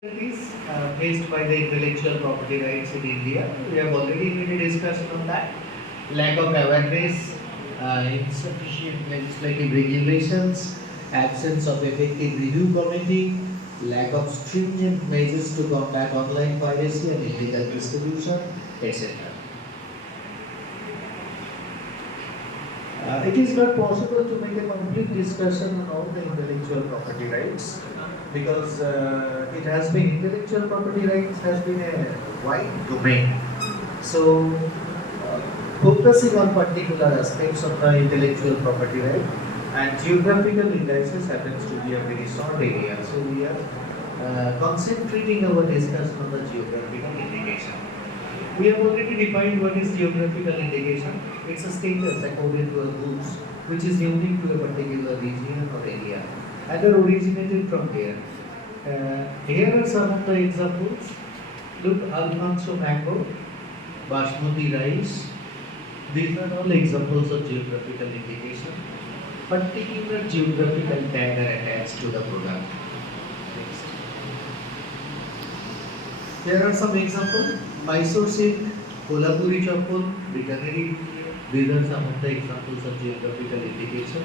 Is faced by the intellectual property rights in India. We have already made a discussion on that. Lack of awareness, insufficient legislative regulations, absence of effective review committee, lack of stringent measures to combat online piracy and illegal distribution, etc. It is not possible to make a complete discussion on all the intellectual property rights because intellectual property rights has been a wide domain. So, focusing on particular aspects of the intellectual property right and geographical indices happens to be a very short area. So, we are concentrating our discussion on the geographical indication. We have already defined what is geographical indication. It's a status according to a goods which is unique to a particular region or area and are originated from here. Here are some of the examples. Look, Alfonso mango, basmati rice. These are all examples of geographical indication. Particular geographical tag are attached to the product. Next. There are some examples. Mysore silk, Kolhapuri chappal, veterinary. These are some of the examples of geographical indication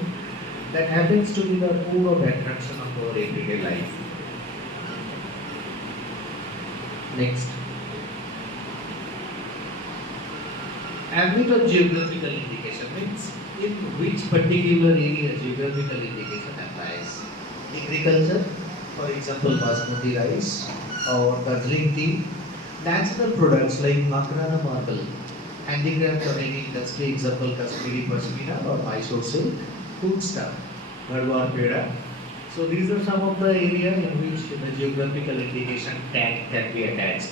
that happens to be the core of attraction of our everyday life. Next. Ambit of geographical indication means in which particular area geographical indication applies. Agriculture, for example, basmati rice or dazzling tea. Natural products like Makrana marble, handicraft or any industry, example Kashmiri Pashmina or Mysore silk, food stuff, Garhwar Peda. So these are some of the areas in which the geographical indication tag can be attached.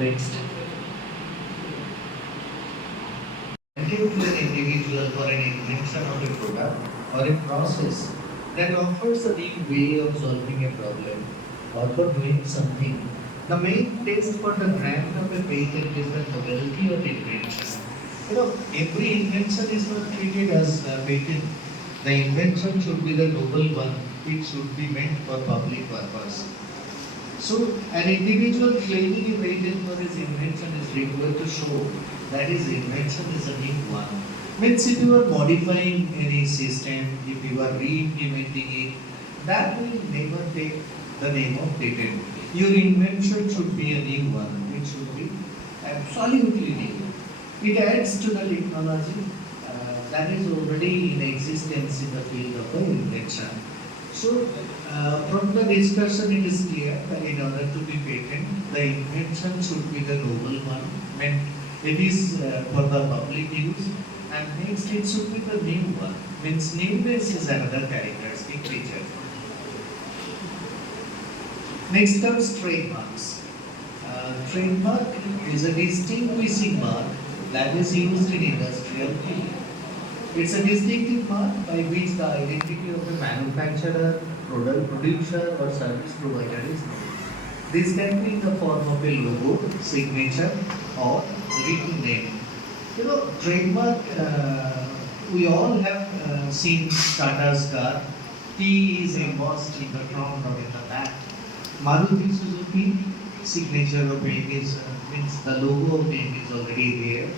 Next. Incentive to an individual for an invention of a product or a process that offers a new way of solving a problem or for doing something. The main test for the grant of a patent is the novelty of invention. Every invention is not treated as a patent. The invention should be the noble one. It should be meant for public purpose. So, an individual claiming a patent for his invention is required to show that his invention is a new one. Means if you are modifying any system, if you are re-implementing it, that will never take the name of patent. Your invention should be a new one. It should be absolutely new. It adds to the technology that is already in existence in the field of the invention. So, from the discussion, it is clear that in order to be patent, the invention should be the noble one, meant it is for the public use, and next it should be the new one. Means newness is another characteristic feature. Next comes trademarks. Trademark is a distinguishing mark that is used in industrial field. It's a distinctive mark by which the identity of the manufacturer, product producer, or service provider is known. This can be in the form of a logo, signature, or written name. Trademark, we all have seen Tata's car. T is embossed in the front or in the back. Maruti Suzuki, signature of name is, means the logo of name is already there.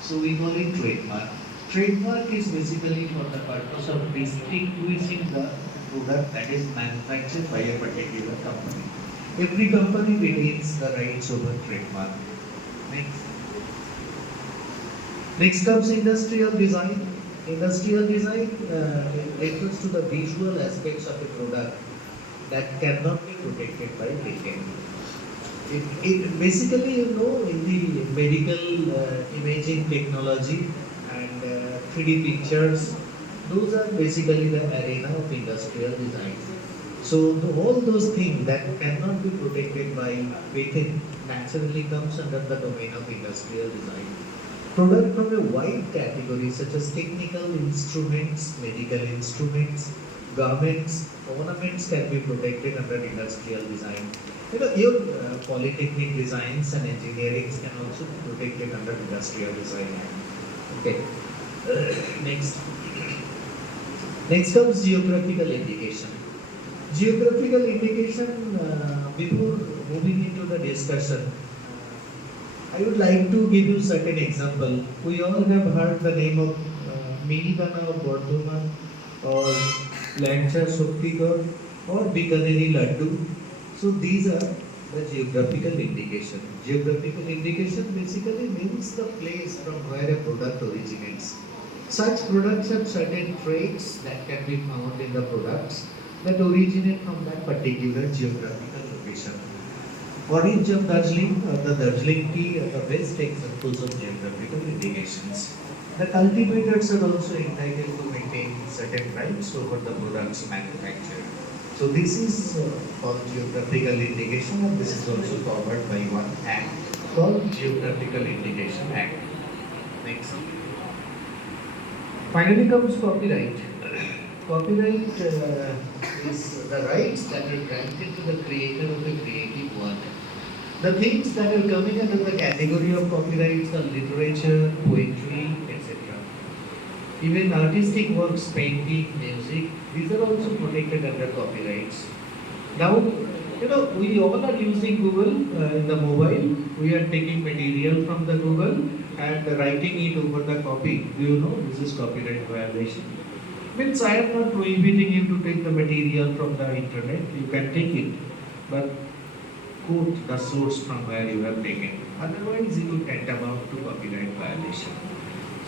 So we call it trademark. Trademark is basically for the purpose of distinguishing the product that is manufactured by a particular company. Every company retains the rights over trademark. Next. Next comes industrial design. Industrial design refers to the visual aspects of a product that cannot be protected by patent. It basically, in the medical imaging technology and 3D pictures, those are basically the arena of industrial design. So all those things that cannot be protected by patent naturally comes under the domain of industrial design. Product from a wide category such as technical instruments, medical instruments, garments, ornaments can be protected under industrial design. Your polytechnic designs and engineering can also be protected under industrial design. Okay. Next. Next comes geographical indication. Geographical indication, before moving into the discussion, I would like to give you certain example. We all have heard the name of Mihiganao of Bardhaman or Lancha Shaktigarh or Bikaneri Laddu. So these are the geographical indication. Geographical indication basically means the place from where a product originates. Such products have certain traits that can be found in the products that originate from that particular geographical location. Orange of Darjeeling, the Darjeeling tea are the best examples of geographical indications. The cultivators are also entitled to maintain certain rights over the products manufactured. So this is called geographical indication, and this is also covered by one act called Geographical Indication Act. Next. Finally comes copyright. Copyright is the rights that are granted to the creator of a creative work. The things that are coming under the category of copyrights are literature, poetry, etc. Even artistic works, painting, music, these are also protected under copyrights. Now, we all are using Google in the mobile. We are taking material from the Google and writing it over the copy. Do you know this is copyright violation? Means I am not prohibiting you to take the material from the internet. You can take it, but quote the source from where you have taken. Otherwise, you will tantamount to copyright violation.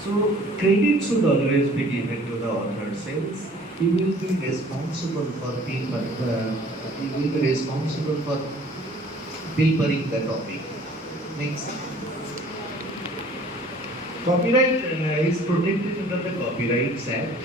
So credit should always be given to the author. Since he will be responsible for people. He will be responsible for pilfering the topic. Next. Copyright is protected under the Copyrights Act.